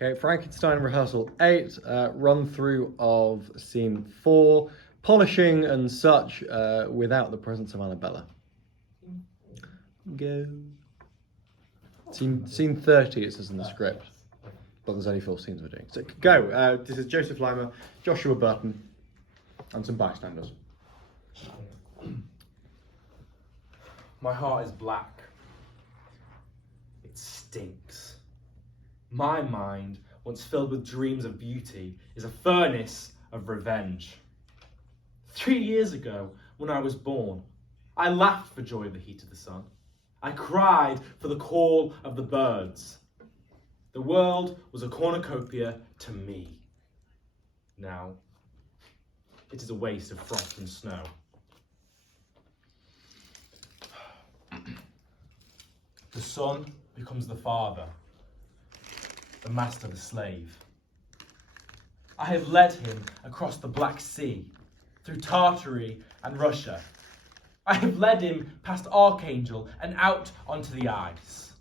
Okay, Frankenstein Rehearsal 8, run through of scene 4, polishing and such without the presence of Annabella. Go. Scene 30 it says in the script, but there's only 4 scenes we're doing. So go. This is Joseph Limer, Joshua Burton, and some bystanders. My heart is black. It stinks. My mind, once filled with dreams of beauty, is a furnace of revenge. 3 years ago, when I was born, I laughed for joy of the heat of the sun. I cried for the call of the birds. The world was a cornucopia to me. Now, it is a waste of frost and snow. The son becomes the father, the master the slave. I have led him across the Black Sea, through Tartary and Russia. I have led him past Archangel and out onto the ice.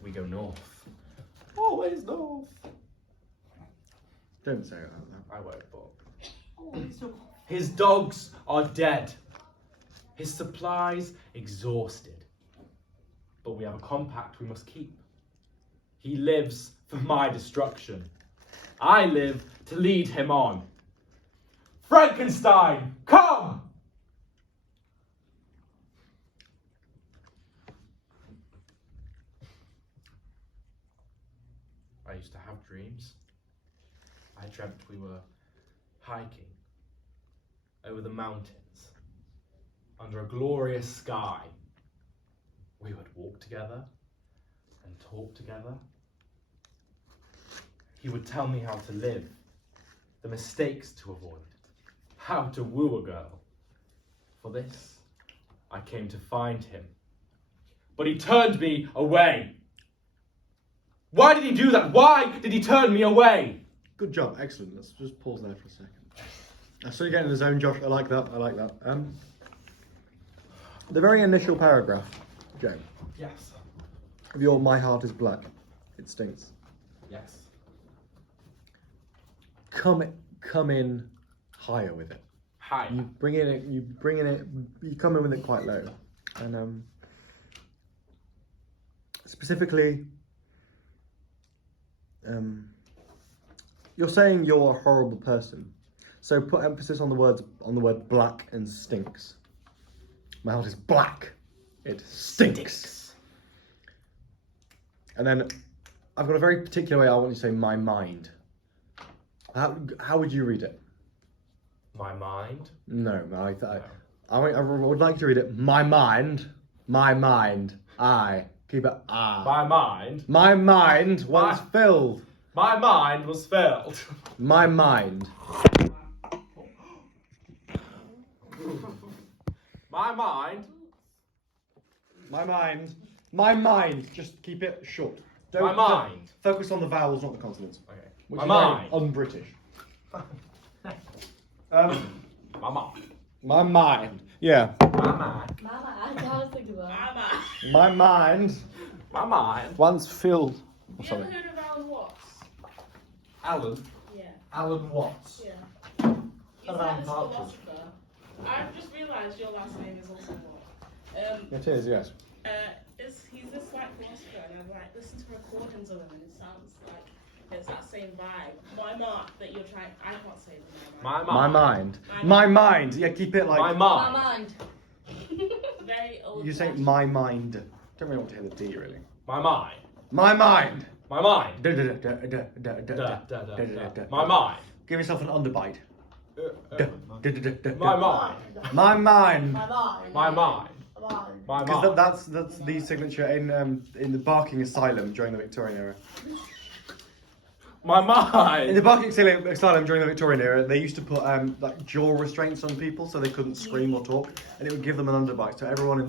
We go north. Always north. Don't say it like that. I won't, but... His dogs are dead. His supplies exhausted. But we have a compact we must keep. He lives for my destruction. I live to lead him on. Frankenstein, come! I used to have dreams. I dreamt we were hiking over the mountains under a glorious sky. We would walk together and talk together. He would tell me how to live, the mistakes to avoid, how to woo a girl. For this, I came to find him. But he turned me away. Why did he do that? Why did he turn me away? Good job, excellent. Let's just pause there for a second. So you're getting in the zone, Josh. I like that. The very initial paragraph, Joe. Yes. Of your "My heart is black, it stinks." Yes. Come in higher with it. Hi. You come in with it quite low, and specifically, you're saying you're a horrible person. So put emphasis on the word black and stinks. My heart is black. It stinks. And then I've got a very particular way I want you to say my mind. How would you read it? My mind? No, I would like to read it. My mind. Keep it. My mind? My mind was filled. My mind was filled. My mind. My mind. My mind. Just keep it short. My mind. Focus on the vowels, not the consonants. Okay. Which My is mind. very un-British. My mind. My mind. Yeah. My mind. Mama, I was thinking about Mama. My mind. My mind. Once filled. You ever heard of Alan Watts? Alan. Yeah. Alan Watts. Yeah. He's Alan like this Partridge. philosopher. I've just realised your last name is also Watt. It is, yes. He's this white philosopher, and I've like listened to recordings of him, and it sounds like it's that same vibe. My mark that you're trying. I can't say the my mind. My mind. Yeah, keep it like. My mind. Very old. You say my mind. Don't really want to hear the D, really. My mind. My mind. My mind. My mind. Give yourself an underbite. My mind. My mind. My mind. My Because mind. that's the signature in the Barking Asylum during the Victorian era. My mind. In the Barking Asylum during the Victorian era, they used to put like jaw restraints on people so they couldn't scream or talk, and it would give them an underbite. So everyone in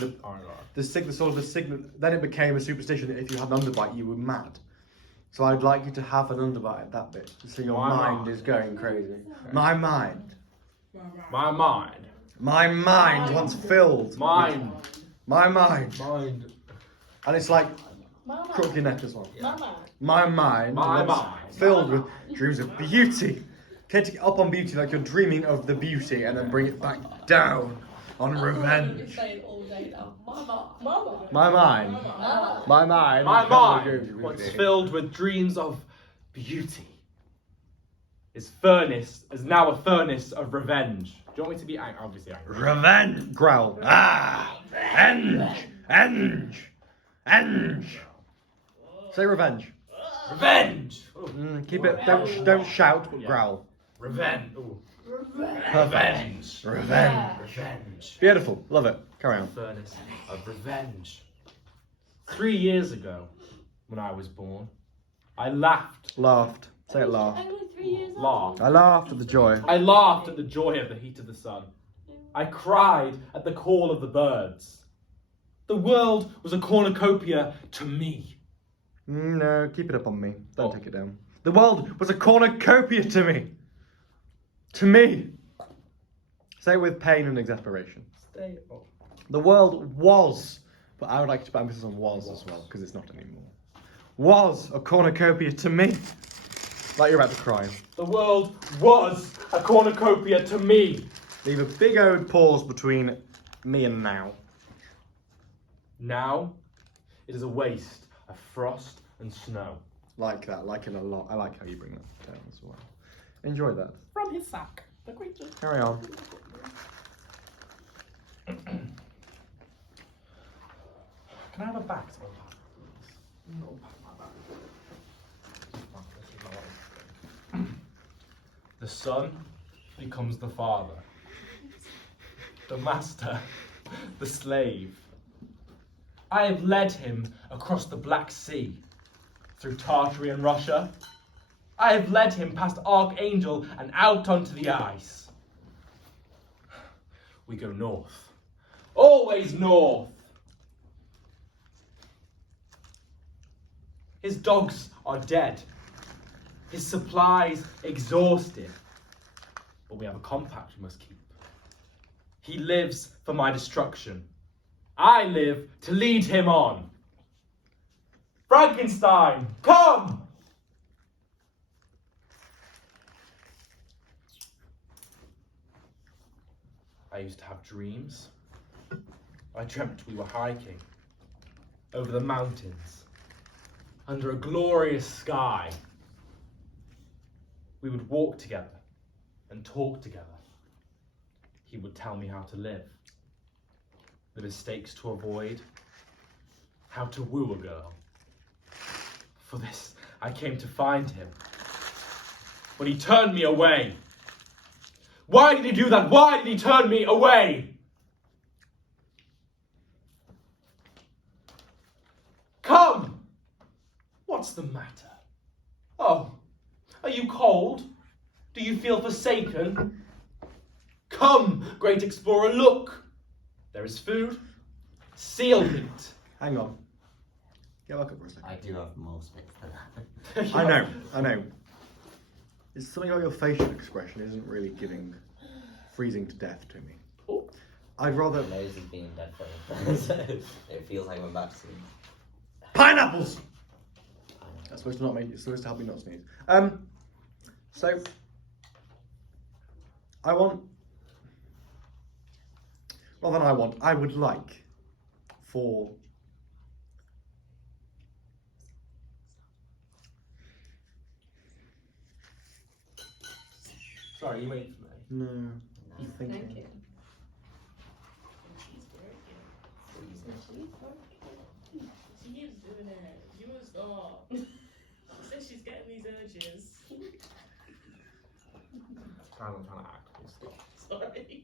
the signal. Then it became a superstition that if you had an underbite, you were mad. So I'd like you to have an underbite at that bit, so your mind is going crazy. Okay. My mind. My mind. My mind once filled. Mind. My mind. Mind. And it's like crook your neck as well. Mama. My mind My was mind. filled with dreams of beauty. Take it up on beauty like you're dreaming of the beauty and then bring it back down on revenge. All day now. Mama. My mind. Mama. My mind. My was mind, filled with once beauty. filled with dreams of beauty, is now a furnace of revenge. Do you want me to be angry? Obviously angry. Revenge. Growl. Ah. Enge. Say revenge. Revenge! Ooh. Keep it. Don't shout, but growl. Revenge. Ooh. Revenge. Revenge. Revenge. Beautiful. Love it. Carry on. Furnace of revenge. 3 years ago, when I was born, I laughed. Laughed. Say it. Laughed. Only 3 years old. Laughed. I laughed at the joy. I laughed at the joy of the heat of the sun. I cried at the call of the birds. The world was a cornucopia to me. No, keep it up on me. Don't Oh. take it down. The world was a cornucopia to me. To me. Say it with pain and exasperation. Stay up. The world was, but I would like to put emphasis on was as well, because it's not anymore. Was a cornucopia to me. Like you're about to cry. The world was a cornucopia to me. Leave a big old pause between me and now. Now, it is a waste of frost and snow. Like that, like it a lot. I like how you bring that down as well. Enjoy that. From his sack. The creature. Carry on. Can I have a bag to unpack, please? Unpack my bag. The son becomes the father. The master, the slave. I have led him across the Black Sea, through Tartary and Russia. I have led him past Archangel and out onto the ice. We go north. Always north. His dogs are dead. His supplies exhausted. But we have a compact we must keep. He lives for my destruction. I live to lead him on. Frankenstein, come! I used to have dreams. I dreamt we were hiking over the mountains, under a glorious sky. We would walk together and talk together. He would tell me how to live, the mistakes to avoid, how to woo a girl. For this, I came to find him. But he turned me away. Why did he do that? Why did he turn me away? Come! What's the matter? Oh, are you cold? Do you feel forsaken? Come, great explorer, look! There is food, seal meat. Hang on. Get back up for a second. I do have more space for that. I know. It's something about your facial expression isn't really giving freezing to death to me. Oh. I'd rather... My nose is being dead for me. So it feels like I'm about to sneeze. Pineapples! That's supposed to not make... It's supposed to help me not sneeze. So... I want... Rather than I would like for... Sorry, you wait for me. No. I'm thinking. Thank you. She's working. She keeps doing it. You will stop. She says she's getting these urges. I'm trying to act. Please stop. Sorry.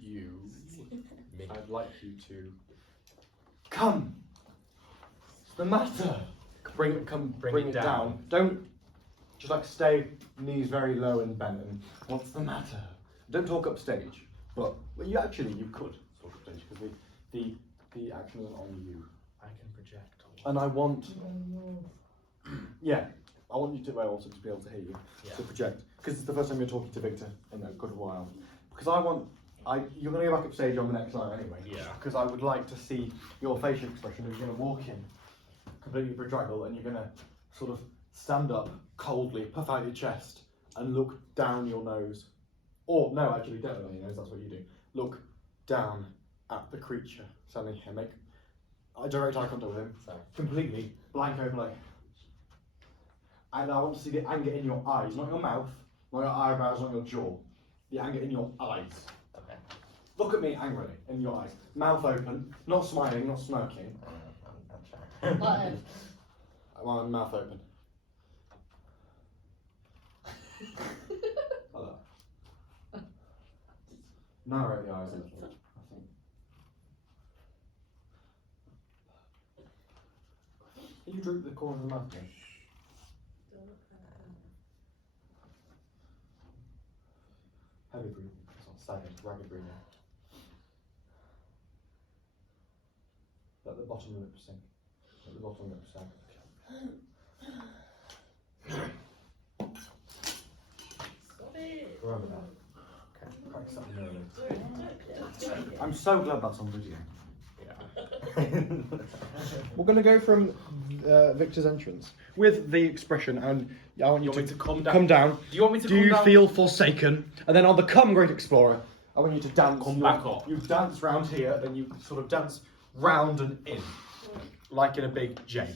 You. Me. I'd like you to come. What's the matter? Bring it down. Don't just like stay knees very low and bent. And what's the matter? Don't talk upstage. But well, you could talk upstage because the action isn't on you. I can project. And I want. Yeah. I want you to also to be able to hear you, to project, because it's the first time you're talking to Victor in a good while. Because you're going to go back upstage on the next night anyway. Yeah. Because I would like to see your facial expression. You're going to walk in, completely bedraggled, and you're going to sort of stand up coldly, puff out your chest, and look down your nose. Or no, actually, don't look down your nose. That's what you do. Look down at the creature standing here. Make direct eye contact with him. Sorry. Completely blank open, like. And I want to see the anger in your eyes, not your mouth, not your eyebrows, not your jaw. The anger in your eyes. Okay. Look at me angrily in your eyes. Mouth open, not smiling, not smirking. I'm trying. My mouth open. Like that. Narrow the eyes a little, I think. Can you droop the corner of the mouth, please? Heavy breathing, it's not staggered, rapid breathing. Let the bottom lip sink. Let the bottom lip sink. Remember that. Okay, practice that in your room. I'm so glad that's on video. We're going to go from Victor's entrance with the expression, and I want you me to come down? Come down. Do you want me to Do come you down? feel forsaken? And then on the Come Great Explorer, I want you to dance. Come back up. You dance round here, then you sort of dance round and in, like in a big J.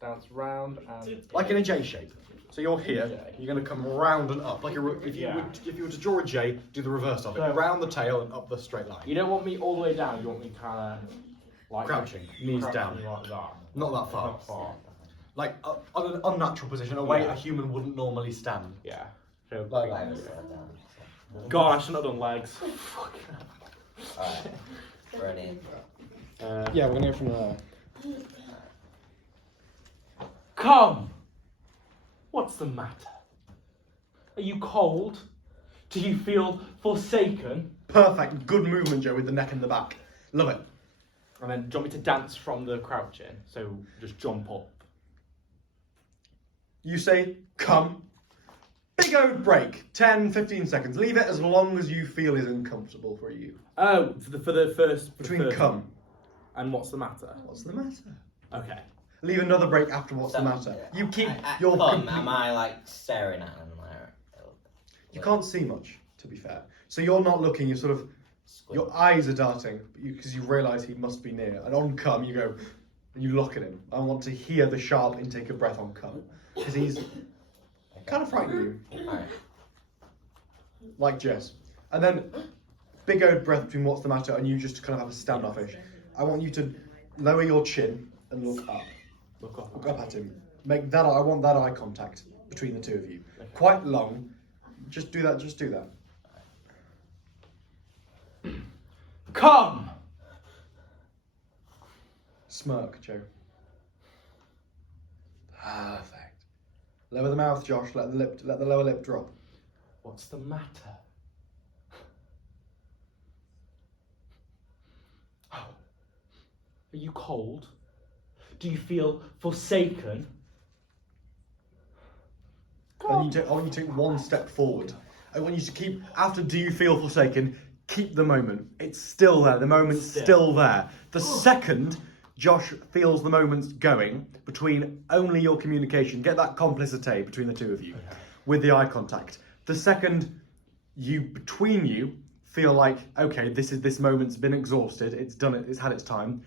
Dance round and Like in a J shape. So you're here, you're going to come round and up. Like if you were to draw a J, do the reverse of it. So- Round the tail and up the straight line. You don't want me all the way down. You want me kind of like Crouching, knees down. like that. Not that far. Not far. Like on an unnatural position, a way a human wouldn't normally stand. Yeah. So, Like I that. was down. God, I shouldn't have done legs. Alright. Brilliant. Yeah, we're going to go from there. Come. What's the matter? Are you cold? Do you feel forsaken? Perfect, good movement, Joe, with the neck and the back. Love it. And then do you want me to dance from the crouching? So just jump up. You say, come. Big old break, 10, 15 seconds. Leave it as long as you feel is uncomfortable for you. Oh, for the first. Between come. And what's the matter? What's the matter? Okay. Leave another break after what's the matter. You keep your... Come, am I like staring at him? You can't see much, to be fair. So you're not looking, you're sort of... Your eyes are darting, because you realise he must be near. And on come, you go, and you look at him. I want to hear the sharp intake of breath on come. Because he's kind of frightening you. Alright. Like Jess. And then, big old breath between what's the matter, and you just kind of have a standoffish. I want you to lower your chin and look up. Look up. Look up at him. Make that. I want that eye contact between the two of you. Quite long. Just do that. Just do that. Come. Smirk, Joe. Perfect. Lower the mouth, Josh. Let the lower lip drop. What's the matter? Oh. Are you cold? Do you feel forsaken? I want you to take one step forward. I want you to keep, after do you feel forsaken, keep the moment. It's still there. The moment's still there. The second Josh feels the moment's going, between only your communication, get that complicité between the two of you, with the eye contact. The second between you, feel like, okay, this moment's been exhausted, it's done it, it's had its time,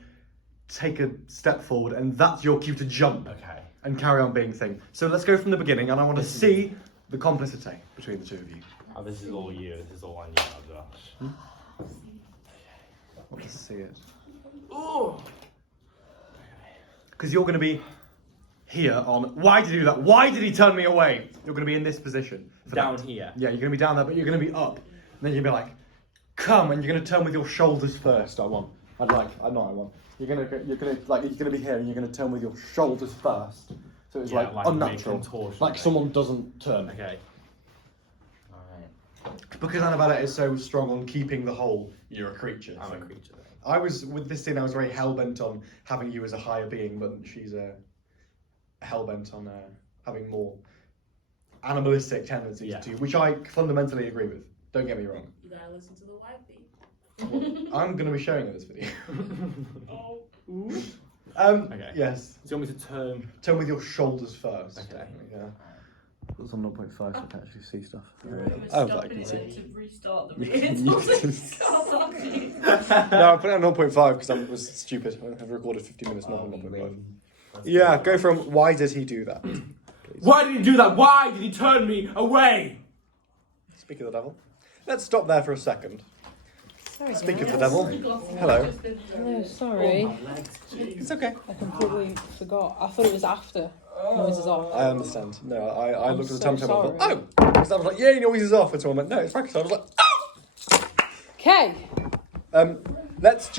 take a step forward, and that's your cue to jump. Okay. And carry on being thing. So let's go from the beginning, and I want to see the complicité between the two of you. Oh, this is all you. This is all I knew, Josh. I want to see it. Oh. Because you're going to be here on... Why did he do that? Why did he turn me away? You're going to be in this position. Down that. here. Yeah, you're going to be down there, but you're going to be up. And then you're going to be like, come, and you're going to turn with your shoulders first. You're gonna be here, and you're gonna turn with your shoulders first. So it's like unnatural, like someone doesn't turn. Okay. Alright. Because Annabella is so strong on keeping the whole, you're a creature. I'm a creature. I was, with this scene, I was very hell-bent on having you as a higher being, but she's hell-bent on having more animalistic tendencies Yeah. to you, which I fundamentally agree with. Don't get me wrong. You gotta listen to the wifey. Well, I'm going to be showing you this video. Oh. Okay. Yes. Do you want me to turn? Turn with your shoulders first. Okay. Yeah. It's on 0.5 so I can actually see stuff. Oh, that I can see. to restart the You can- video. you can- Oh, No, I put it on 0.5 because I was stupid. I've recorded 50 minutes, not on 0.5. Yeah, go from why did he do that? Please. Why did he do that? Why did he turn me away? Speak of the devil. Let's stop there for a second. Sorry, Speak of guys. the devil. Hello. Hello, sorry. It's okay. I completely forgot. I thought it was after noises off. I understand. No, I I'm looked at the so timetable and sorry. thought, oh! Because I was like, yay, noises off. And someone went, no, it's Frankenstein. I was like, oh! Okay. Let's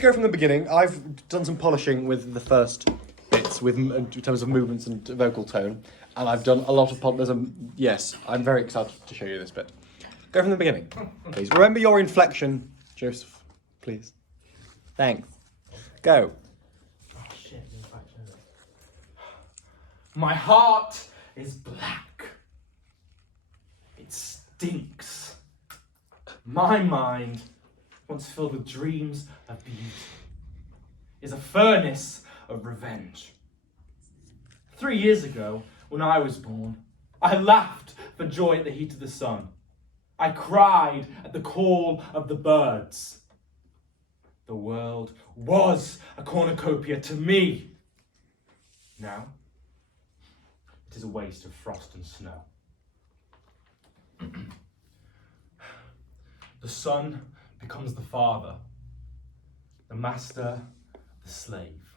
go from the beginning. I've done some polishing with the first bits, in terms of movements and vocal tone, and I've done a lot of yes, I'm very excited to show you this bit. Go from the beginning, please. Remember your inflection, Joseph, please. Thanks. Go. Oh shit! My heart is black. It stinks. My mind, once filled with dreams of beauty, is a furnace of revenge. 3 years ago, when I was born, I laughed for joy at the heat of the sun. I cried at the call of the birds. The world was a cornucopia to me. Now, it is a waste of frost and snow. The son becomes the father, the master, the slave.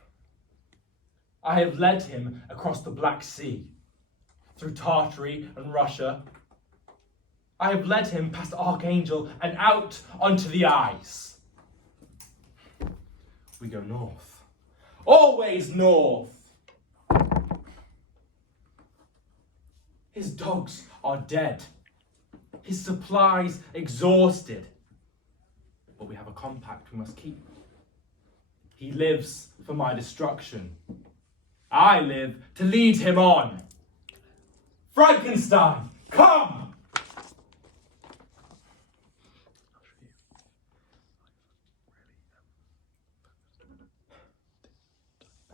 I have led him across the Black Sea, through Tartary and Russia. I have led him past Archangel and out onto the ice. We go north, always north. His dogs are dead, his supplies exhausted. But we have a compact we must keep. He lives for my destruction. I live to lead him on. Frankenstein, come!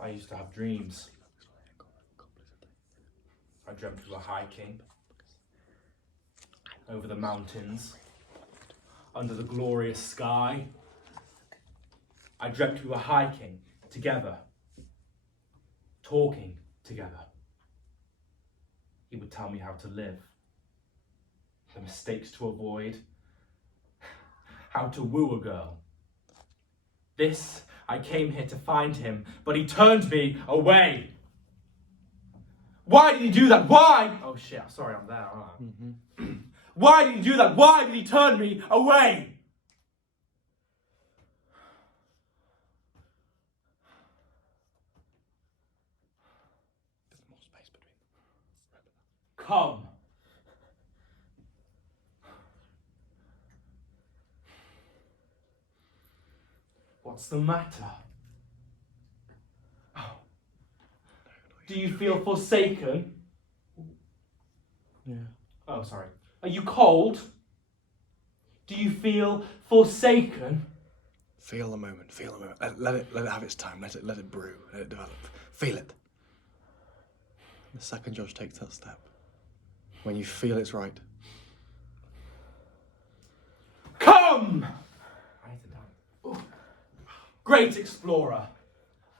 I used to have dreams. I dreamt we were hiking over the mountains, under the glorious sky. I dreamt we were hiking together, talking together. He would tell me how to live, the mistakes to avoid, how to woo a girl. This, I came here to find him, but he turned me away. Why did he do that? Why? Oh shit, sorry, I'm there, aren't I? Why did he do that? Why did he turn me away? There's more space between them. Come. What's the matter? Oh. Do you feel forsaken? Yeah. Oh, sorry. Are you cold? Do you feel forsaken? Feel the moment. Feel the moment. Let it have its time. Let it brew. Let it develop. Feel it. The second Josh takes that step, when you feel it's right, Come! Ooh. Great explorer,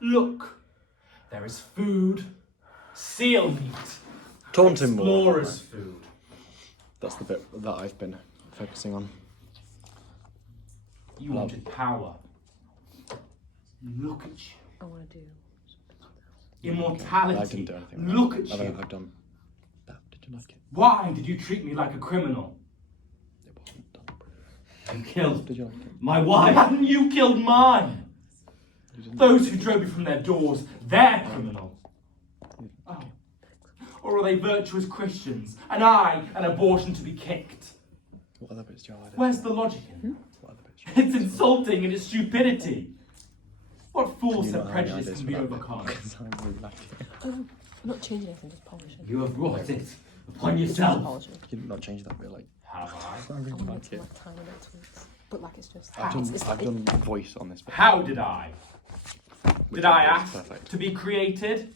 look, there is food, seal meat, taunt him more. explorer's food. That's the bit that I've been focusing on. You wanted power. Look at you. I want to do. Immortality. I didn't do anything. Look at you. I've done that. Did you like it? Why did you treat me like a criminal? It wasn't done. You killed Did you like it? my wife. Hadn't you killed mine? You didn't. Those who drove you from their doors, they're criminals. Oh. Or are they virtuous Christians, and I, an abortion to be kicked? What other bits do you like? Where's the logic in that? What other bits? Do you It's insulting and it's stupidity. What fool You said know how many prejudice ideas can be for that bit? overcome? Because I really like it. I'm not changing anything, just polishing. You have brought it upon Just yourself. polishing. You did not change that bit, like. Have I? I really I want like it to it. like tiny little tweaks. But like it's just. I've done, it's I've done voice on this bit. How did I? which Did I think is ask Perfect. to be created?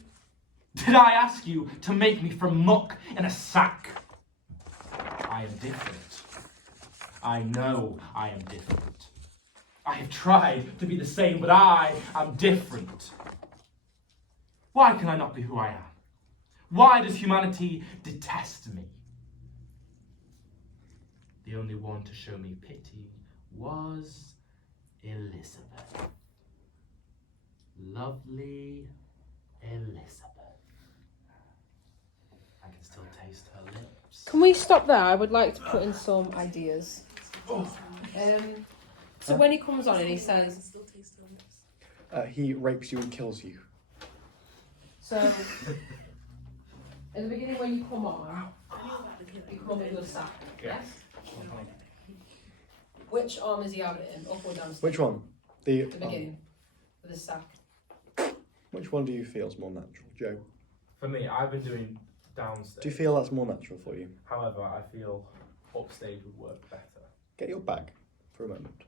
Did I ask you to make me from muck in a sack? I am different. I know I am different. I have tried to be the same, but I am different. Why can I not be who I am? Why does humanity detest me? The only one to show me pity was Elizabeth. Lovely Elizabeth. I can still taste her lips. Can we stop there? I would like to put in some ideas. So when he comes on and he says, He rapes you and kills you. so in the beginning when you come on, you come on with your sack. Yes. Which arm is he having it in? Up or down? Which one? The The beginning with his sack. which one do you feel is more natural, Joe? For me, I've been doing downstage. Do you feel that's more natural for you? However, I feel upstage would work better. Get your bag for a moment,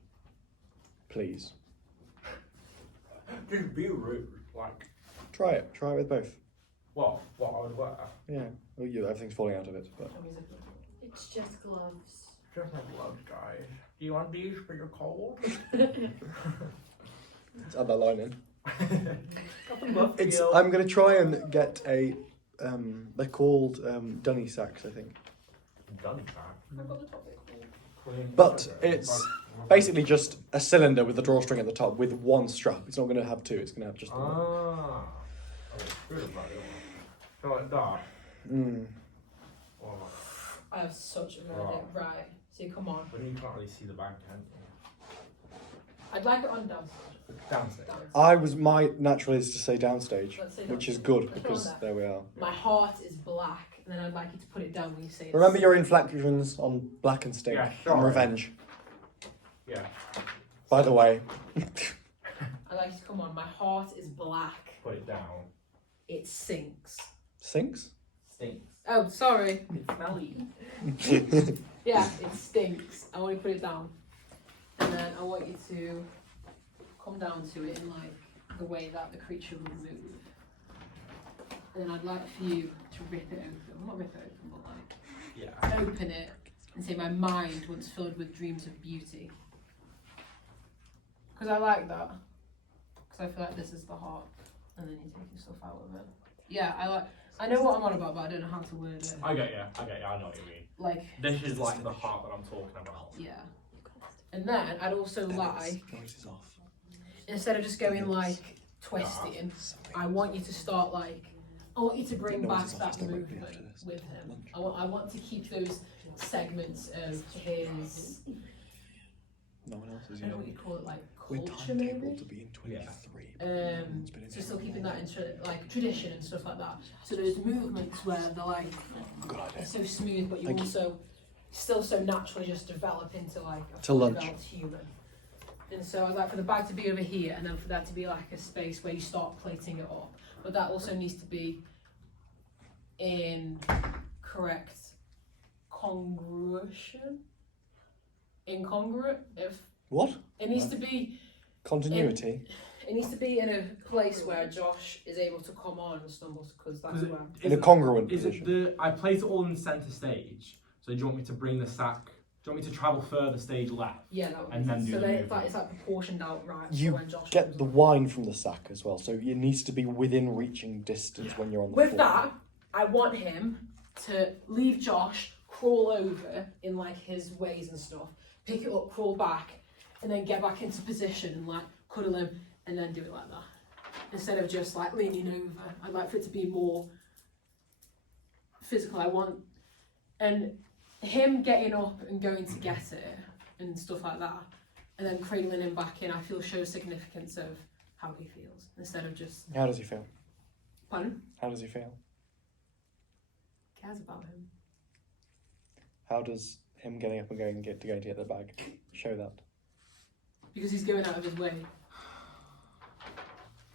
please. Just be rude. Like, Try it. Try it with both. what I would wear. Yeah. Well, everything's falling out of it, but It's just gloves. Just like gloves, guys. Do you want these for your cold? let's add that line in. Got the glove It's. feel. I'm gonna try and get a. They're called dunny sacks, I think. Done track. I've got the topic. But it's basically just a cylinder with a drawstring at the top with one strap. It's not going to have two. It's going to have just the one. Ah. Oh, good about it. So like that. Mm. Or like, I have such a good idea. Right. So you come on. when you can't really see the back, can you? I'd like it on downstairs. Downstairs. My natural is to say downstage, Let's say which is downstage. good Let's put because on there we are. My heart is black, and then I'd like you to put it down when you say it. Remember your inflections on black and stink Yeah, and sure. revenge. Yeah. By the way, I'd like you to come on. My heart is black. Put it down. It sinks. sinks. Stinks. Oh, sorry. It's smelly. Yeah, it stinks. I want you to put it down. And then I want you to come down to it in like the way that the creature would move. And then I'd like for you to rip it open. Well, not rip it open, but like Yeah. open it and say, my mind once filled with dreams of beauty. Because I like that. Because I feel like this is the heart. And then you take your stuff out of it. Yeah, I know what I'm on about, but I don't know how to word it. I get you. I know what you mean. Like, This is like the heart that I'm talking about. yeah. And then I'd also like, Noise is off. instead of just going like twisting, I want you to start like, I want you to bring Yeah, no, back it's that just not movement after this. with him. Lunch. I want to keep those segments of his, No one else is I don't know here. what you call it, like We're culture timetabled maybe? to be in 23. So still keeping that into like tradition and stuff like that. So those movements where they're like, Good idea. they're so smooth, but you Thank you. also still so naturally just develop into like a To fully lunch. developed human. And so I'd like for the bag to be over here, and then for that to be like a space where you start plating it up. But that also needs to be in correct congruation. Incongruent. If What? it needs to be, Continuity. it needs to be in a place where Josh is able to come on and stumble, because that's where. In a congruent Is position. it the? I place it all in the centre stage. So do you want me to bring the sack? Do you want me to travel further stage left? Yeah, that would And be then sense. do So the then movement. it's like proportioned out right. You so when Josh Get comes the on. wine from the sack as well, so it needs to be within reaching distance Yeah. when you're on the With floor. that, I want him to leave Josh, crawl over in like his ways and stuff, pick it up, crawl back, and then get back into position and like cuddle him, and then do it like that. Instead of just like leaning over, I'd like for it to be more physical. I want, and him getting up and going to get it and stuff like that, and then cradling him back in, I feel shows significance of how he feels instead of just, How does he feel? pardon, How does he feel? cares about him. How does him getting up and going to get the bag show that? Because he's going out of his way.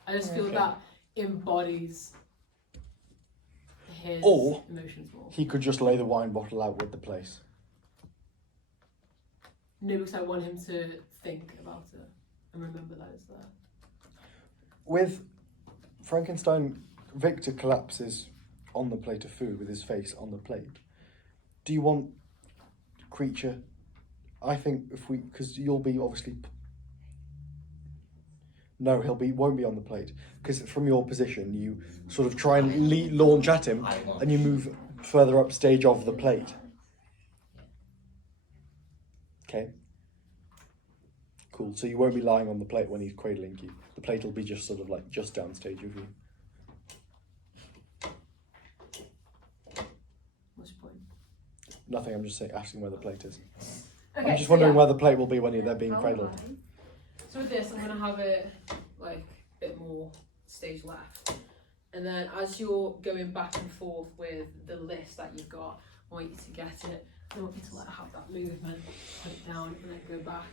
I just feel Okay. that embodies his Or emotions more. he could just lay the wine bottle out with the place. No, because I want him to think about it and remember that it's there. With Frankenstein, Victor collapses on the plate of food with his face on the plate. Do you want creature? I think because you'll be obviously. No, won't be on the plate because from your position you sort of try and launch at him, and you move further up stage of the plate. Okay. Cool. So you won't be lying on the plate when he's cradling you. The plate will be just sort of like just downstage of you. What's your point? Nothing. I'm just asking where the plate is. Okay, I'm just so wondering yeah. where the plate will be when they're being cradled. So with this, I'm gonna have it like a bit more stage left, and then as you're going back and forth with the list that you've got, I want you to get it. I want you to have that movement, put it down, and then go back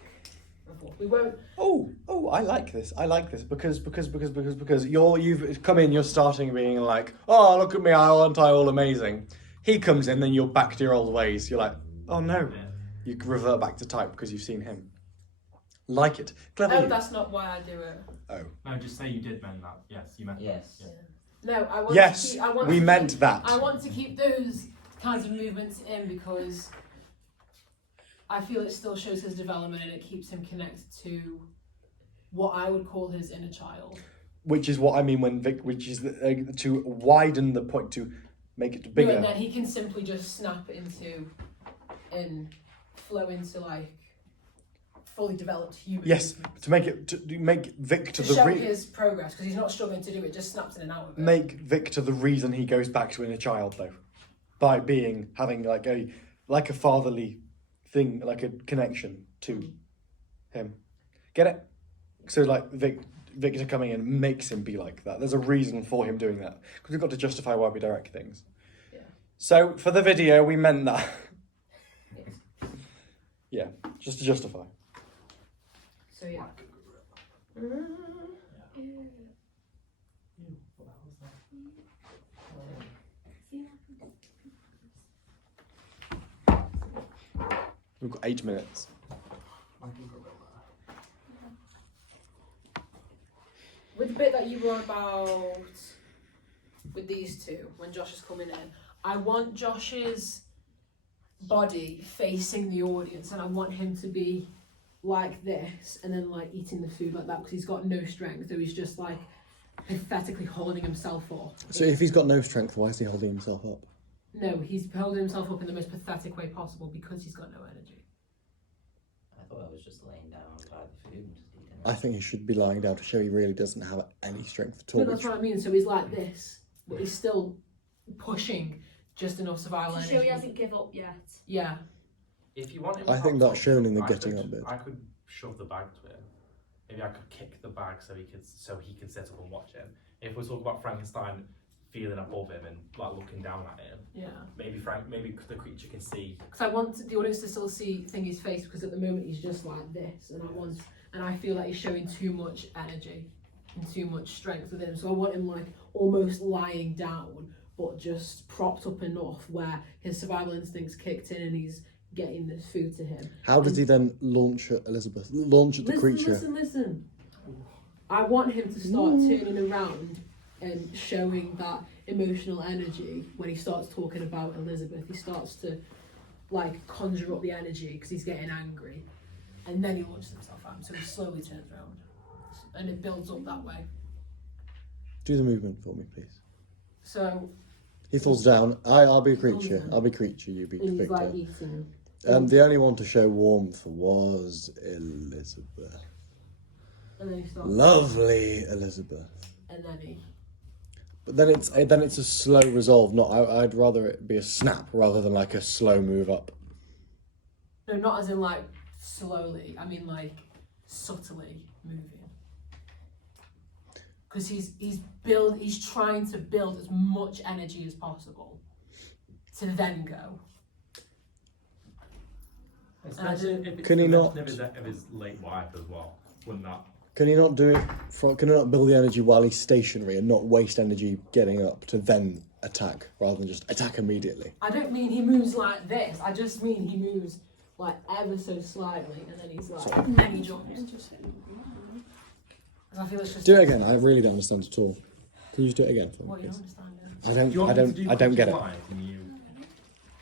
and forth. We won't. Oh, I like this. I like this because you've come in. You're starting being like, oh, look at me, aren't I all amazing? He comes in, then you're back to your old ways. You're like, oh no, you revert back to type because you've seen him. Like it, clever. Oh, you. that's not why I do it. Oh. No, just say you did mend that. Yes, you meant Yes. that. No, I want. Yes, to keep, I want we to meant keep, that. I want to keep those kinds of movements in because I feel it still shows his development and it keeps him connected to what I would call his inner child. Which is what I mean when Vic, which is to widen the point, to make it bigger. No, and then he can simply just snap into and flow into like fully developed human. Yes, movements. to make Vic to To the show his progress because he's not struggling to do it, just snaps in and out of it. make Victor the reason he goes back to inner child though, by having like a fatherly thing, like a connection to him. Get it? So like Victor coming in makes him be like that. There's a reason for him doing that because we've got to justify why we direct things. Yeah. So for the video, we meant that. Yeah, just to justify. So yeah. We've got 8 minutes. With the bit that you were on about with these two, when Josh is coming in, I want Josh's body facing the audience and I want him to be like this and then like eating the food like that because he's got no strength, so he's just like pathetically holding himself up. So if he's got no strength, why is he holding himself up? No, he's holding himself up in the most pathetic way possible because he's got no energy. I thought I was just laying down by the food and just eating it. I think he should be lying down to show he really doesn't have any strength at all. No, that's what I mean. So he's like this, but he's still pushing just enough survival To energy. show he hasn't give up yet. Yeah. If you want him, I think that's shown in the I getting could- up bit. I could shove the bag to him. Maybe I could kick the bag so he can sit up and watch him. If we're talking about Frankenstein feeling above him and like looking down at him, Yeah. maybe the creature can see. Because I want the audience to still see Thingy's face because at the moment he's just like this, and I feel like he's showing too much energy and too much strength within him. So I want him like almost lying down, but just propped up enough where his survival instincts kicked in and he's getting this food to him. How does he then launch at Elizabeth? Launch at the creature? Listen. I want him to start turning around and showing that emotional energy when he starts talking about Elizabeth. He starts to like conjure up the energy because he's getting angry, and then he launches himself at him. So he slowly turns around, and it builds up that way. Do the movement for me, please. So He falls down. I'll be a creature. I'll be creature. You be and he's Victor. like eating. The only one to show warmth was Elizabeth. And then he starts. Lovely Elizabeth. And then he. But then it's a slow resolve. I'd rather it be a snap rather than like a slow move up. No, not as in like slowly. I mean like subtly moving. Because he's trying to build as much energy as possible to then go. Especially if it's Can he the not- mention of his late wife as well. Wouldn't that? Can you not do it? Can you not build the energy while he's stationary and not waste energy getting up to then attack rather than just attack immediately? I don't mean he moves like this. I just mean he moves like ever so slightly, and then he's like, and then he jumps. I feel it's just Do it again. I really don't understand at all. Can you just do it again for me? What you please? understand? I don't get it.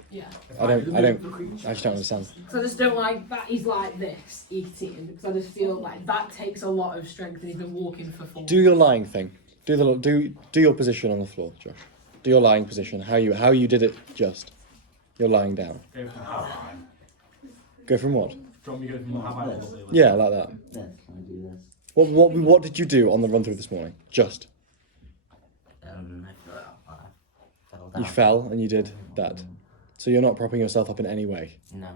Yeah. I just don't understand. Because I just don't like that he's like this eating, because I just feel like that takes a lot of strength, and he's been walking for 4 Do your lying thing. Do your position on the floor, Josh. Do your lying position. How you did it just. You're lying down. Go from how high? Go from what? Do you want me to go from how high level? Yeah, like that. This, can I do this? What did you do on the run through this morning? Just. I fell down. You fell and you did that. So you're not propping yourself up in any way. No.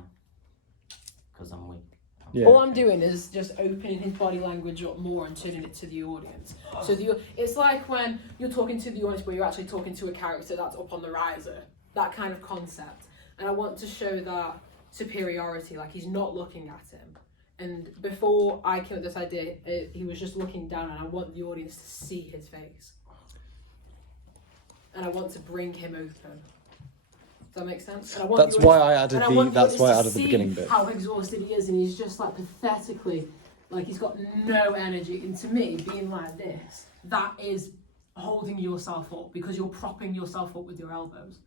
Because I'm weak. Yeah. All I'm doing is just opening his body language up more and turning it to the audience. So it's like when you're talking to the audience, but you're actually talking to a character that's up on the riser. That kind of concept. And I want to show that superiority, like he's not looking at him. And before I came up with this idea, he was just looking down, and I want the audience to see his face. And I want to bring him open. Does that make sense? And I want That's why I added the beginning bit. How exhausted he is, and he's just like pathetically, like he's got no energy. And to me, being like this, that is holding yourself up, because you're propping yourself up with your elbows.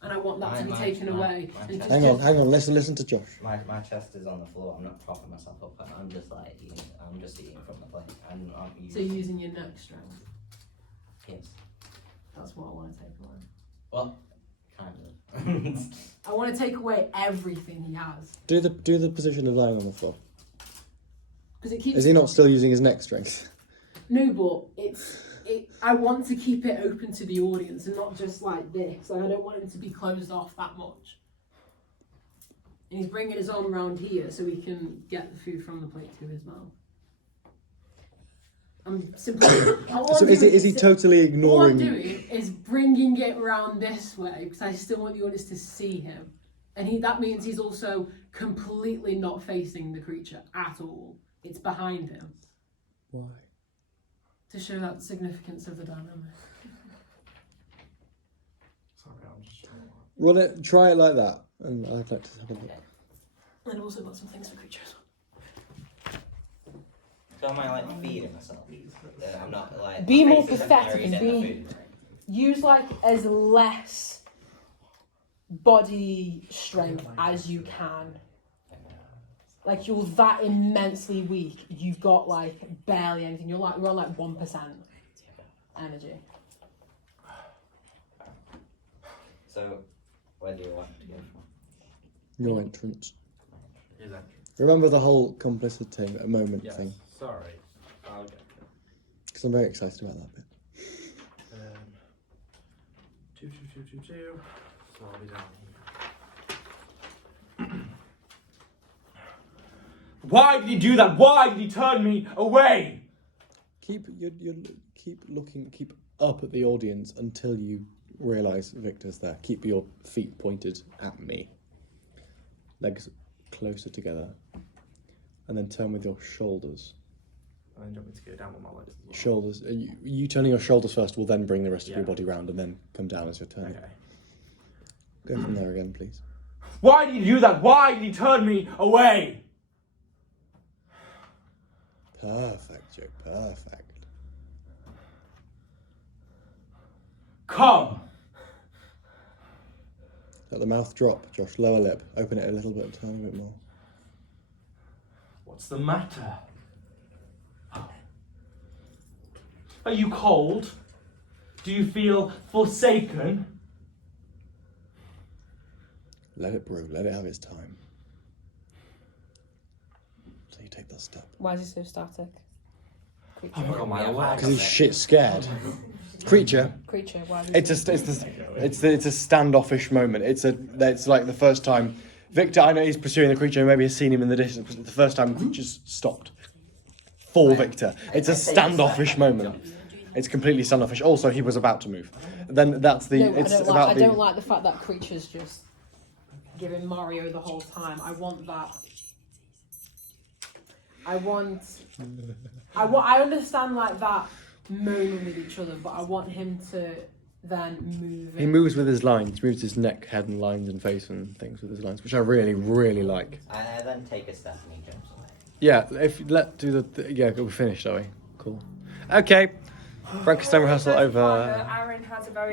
And I want that to be taken away. Hang on, listen to Josh. My chest is on the floor. I'm not propping myself up. I'm just like eating. I'm just eating from the plate. I'm not using. So you're using your neck strength. Yes. That's what I want to take away. Well, kind of. I want to take away everything he has. Do the position of lying on the floor. Because it keeps. Is he not still using his neck strength? No, but I want to keep it open to the audience and not just like this. Like I don't want him to be closed off that much. And he's bringing his arm around here so he can get the food from the plate to his mouth. I'm simply. So is he totally ignoring? All I'm doing is bringing it around this way, because I still want the audience to see him, and that means he's also completely not facing the creature at all. It's behind him. Why? To show that significance of the dynamic. Sorry, I'm just trying to... Try it like that, and I'd like to have a look. And also got some things for creatures. So am I like feeding myself? I'm not like. Be my more face isn't pathetic buried and in the be- food. Use like as less body strength as you can. Like you're that immensely weak, you've got like barely anything. We're on like 1% energy. So, where do you want to go from? Your entrance. Is that... Remember the whole complicity moment Yes, thing? sorry. I'll get it. Because I'm very excited about that bit. 2, 2, 2, 2, 2. So I'll be down here. Why did he do that? Why did he turn me away? Keep up at the audience until you realise Victor's there. Keep your feet pointed at me. Legs closer together. And then turn with your shoulders. And then you want me to go down with my legs as well? Shoulders. You turning your shoulders first will then bring the rest of Yeah. your body round and then come down as you're turning. Okay. Go from there again, please. Why did he do that? Why did he turn me away? Perfect, Joe. Perfect. Come! Let the mouth drop, Josh. Lower lip. Open it a little bit. Turn a bit more. What's the matter? Are you cold? Do you feel forsaken? Let it brew. Let it have its time. So you take that step. Why is he so static? Oh my god, my legs. Because he's shit scared. Creature. Creature, why is he It's a standoffish moment. It's like the first time Victor, I know he's pursuing the creature, maybe has seen him in the distance, but the first time the creature's stopped. For Victor. It's a standoffish moment. It's completely standoffish. Also, he was about to move. Then that's the. No, it's I don't about like, the. I don't like the fact that creature's just giving Mario the whole time. I want that. I understand like that moaning with each other, but I want him to then move. He moves with his lines. He moves his neck, head, and lines, and face, and things with his lines, which I really, really like. I then take a step and he jumps away. Yeah, if let do the yeah, we're finished, are we? Cool. Okay, Frankenstein rehearsal over. Aaron has a very